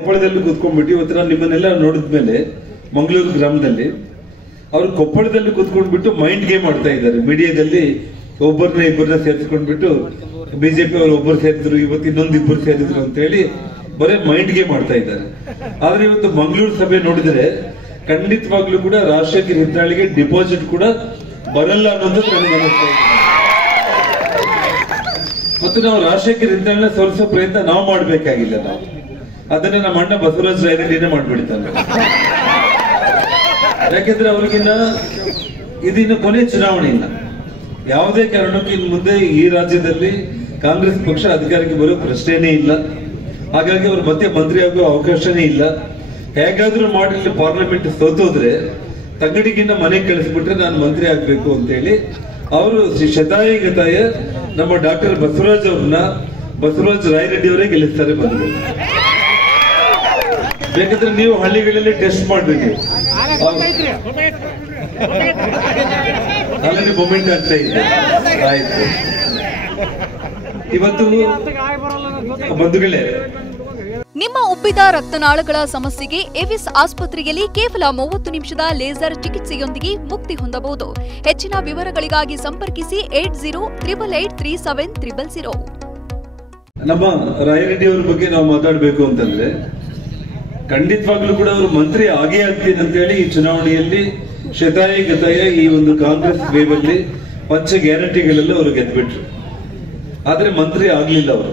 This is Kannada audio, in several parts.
ಕೊಪ್ಪಳದಲ್ಲಿ ಕೂತ್ಕೊಂಡ್ಬಿಟ್ಟು ಇವತ್ತು ನಾನು ನಿಮ್ಮನ್ನೆಲ್ಲ ನೋಡಿದ್ಮೇಲೆ ಮಂಗಳೂರು ಗ್ರಾಮದಲ್ಲಿ ಅವರು ಕೊಪ್ಪಳದಲ್ಲಿ ಕೂತ್ಕೊಂಡ್ಬಿಟ್ಟು ಮೈಂಡ್ ಗೇಮ್ ಆಡ್ತಾ ಇದ್ದಾರೆ. ಮೀಡಿಯಾದಲ್ಲಿ ಇಬ್ಬರನ್ನ ಸೇರಿಸ್ಕೊಂಡ್ಬಿಟ್ಟು ಬಿಜೆಪಿ ಅವರು ಒಬ್ಬರು ಸೇರಿದ್ರು, ಇವತ್ತು ಇನ್ನೊಂದು ಇಬ್ಬರು ಸೇರಿದ್ರು ಅಂತ ಹೇಳಿ ಬರೇ ಮೈಂಡ್ ಗೇಮ್ ಆಡ್ತಾ ಇದ್ದಾರೆ. ಆದ್ರೆ ಇವತ್ತು ಮಂಗಳೂರು ಸಭೆ ನೋಡಿದ್ರೆ ಖಂಡಿತವಾಗ್ಲೂ ಕೂಡ ರಾಜಶೇಖರ್ ಹಿತ್ತಾಳಿಗೆ ಡಿಪಾಸಿಟ್ ಕೂಡ ಬರಲ್ಲ ಅನ್ನೋದು ನನಗೆ ಅನಿಸ್ತಾ ಇದೆ. ಮತ್ತು ನಾವು ರಾಜಶೇಖರ್ ಹಿತ್ತಾಳಿನ ಸೋಲಿಸೋ ಪ್ರಯತ್ನ ನಾವು ಮಾಡ್ಬೇಕಾಗಿಲ್ಲ. ನಾವು ಅದನ್ನ ನಮ್ಮ ಅಣ್ಣ ಬಸವರಾಜ ರಾಯರೆಡ್ಡಿನೇ ಮಾಡ್ಬಿಡ್ತಾನೆ. ಯಾಕೆಂದ್ರೆ ಅವ್ರಿಗಿನ್ನ ಇದಿನ್ನು ಕೊನೆ ಚುನಾವಣೆ ಇಲ್ಲ. ಯಾವುದೇ ಕಾರಣಕ್ಕೂ ಇನ್ನು ಮುಂದೆ ಈ ರಾಜ್ಯದಲ್ಲಿ ಕಾಂಗ್ರೆಸ್ ಪಕ್ಷ ಅಧಿಕಾರಕ್ಕೆ ಬರೋ ಪ್ರಶ್ನೆನೇ ಇಲ್ಲ. ಹಾಗಾಗಿ ಅವರು ಮತ್ತೆ ಮಂತ್ರಿ ಆಗೋ ಅವಕಾಶನೇ ಇಲ್ಲ. ಹೇಗಾದ್ರೂ ಮಾಡಿ ಇಲ್ಲಿ ಪಾರ್ಲಿಮೆಂಟ್ ಸೋತೋದ್ರೆ ತಗಡಿಗಿನ್ನ ಮನೆಗೆ ಕಳಿಸ್ಬಿಟ್ರೆ ನಾನು ಮಂತ್ರಿ ಆಗ್ಬೇಕು ಅಂತ ಹೇಳಿ ಅವರು ಶತಾಯಗತಾಯ ನಮ್ಮ ಡಾಕ್ಟರ್ ಬಸವರಾಜ್ ಅವ್ರನ್ನ ಬಸವರಾಜ ರಾಯರೆಡ್ಡಿ ಅವರೇ ಗೆಲ್ಲಿಸ್ತಾರೆ ಬಂದ್ರು. ಬೇಕಂದ್ರೆ ನೀವು ಹಳ್ಳಿಗಳಲ್ಲಿ ಟೆಸ್ಟ್ ಮಾಡ್ಬೇಕು. ಅಲ್ಲಿ ಮೊಮೆಂಟ್ ಆಗ್ತಾ ಇದೆ. ಆಯ್ತು, ಇವತ್ತು ಬಂಧುಗಳೇ, ನಿಮ್ಮ ಉಬ್ಬಿದ ರಕ್ತನಾಳಗಳ ಸಮಸ್ಯೆಗೆ ಎವಿಸ್ ಆಸ್ಪತ್ರೆಯಲ್ಲಿ ಕೇವಲ 30 ನಿಮಿಷದ ಲೇಸರ್ ಚಿಕಿತ್ಸೆಯೊಂದಿಗೆ ಮುಕ್ತಿ ಹೊಂದಬಹುದು. ಹೆಚ್ಚಿನ ವಿವರಗಳಿಗಾಗಿ ಸಂಪರ್ಕಿಸಿ 8088837300. ನಮ್ಮ ರಾಯರೆಡ್ಡಿ ಅವರ ಬಗ್ಗೆ ನಾವು ಮಾತಾಡಬೇಕು ಅಂತಂದ್ರೆ ಖಂಡಿತವಾಗ್ಲೂ ಕೂಡ ಅವರು ಮಂತ್ರಿ ಆಗೇ ಆಗ್ತೀನಿ ಅಂತ ಹೇಳಿ ಈ ಚುನಾವಣೆಯಲ್ಲಿ ಶತಾಯಗತಾಯ ಈ ಒಂದು ಕಾಂಗ್ರೆಸ್ ವೇವಲ್ಲಿ ಪಂಚ ಗ್ಯಾರಂಟಿಗಳೆಲ್ಲ ಅವರು ಗೆದ್ಬಿಟ್ರು. ಆದ್ರೆ ಮಂತ್ರಿ ಆಗ್ಲಿಲ್ಲ ಅವರು.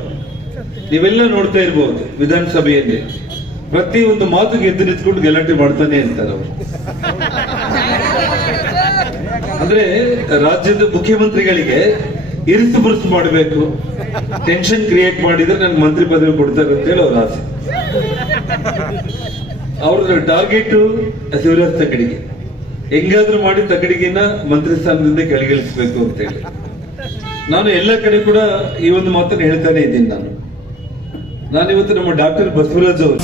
ನೀವೆಲ್ಲ ನೋಡ್ತಾ ಇರಬಹುದು ವಿಧಾನಸಭೆಯಲ್ಲಿ ಪ್ರತಿ ಒಂದು ಮಾತು ಗೆದ್ದು ನಿಂತ್ಕೊಂಡು ಗಲಾಟೆ ಮಾಡ್ತಾನೆ ಇರ್ತಾರೆ ಅವರು. ಅಂದ್ರೆ ರಾಜ್ಯದ ಮುಖ್ಯಮಂತ್ರಿಗಳಿಗೆ ಇರಿಸು ಬುರುಸು ಮಾಡಬೇಕು, ಟೆನ್ಷನ್ ಕ್ರಿಯೇಟ್ ಮಾಡಿದ್ರೆ ನನ್ಗೆ ಮಂತ್ರಿ ಪದವಿ ಕೊಡ್ತಾರೆ ಅಂತ ಹೇಳಿ ಅವ್ರ ಆಸೆ. ಅವ್ರ ಟಾರ್ಗೆಟ್ ಶಿವರಾಜ್ ತಗಡಿಗೆ ಹೆಂಗಾದ್ರೂ ಮಾಡಿ ತಗಡಿಗಿನ ಮಂತ್ರಿ ಸ್ಥಾನದಿಂದ ಕೆಳಗಿಳಿಸಬೇಕು ಅಂತ ಹೇಳಿ ನಾನು ಎಲ್ಲ ಕಡೆ ಕೂಡ ಈ ಒಂದು ಮಾತನ್ನು ಹೇಳ್ತಾನೆ ಇದ್ದೀನಿ. ನಾನಿವತ್ತು ನಮ್ಮ ಡಾಕ್ಟರ್ ಬಸವರಾಜ್ ಅವರು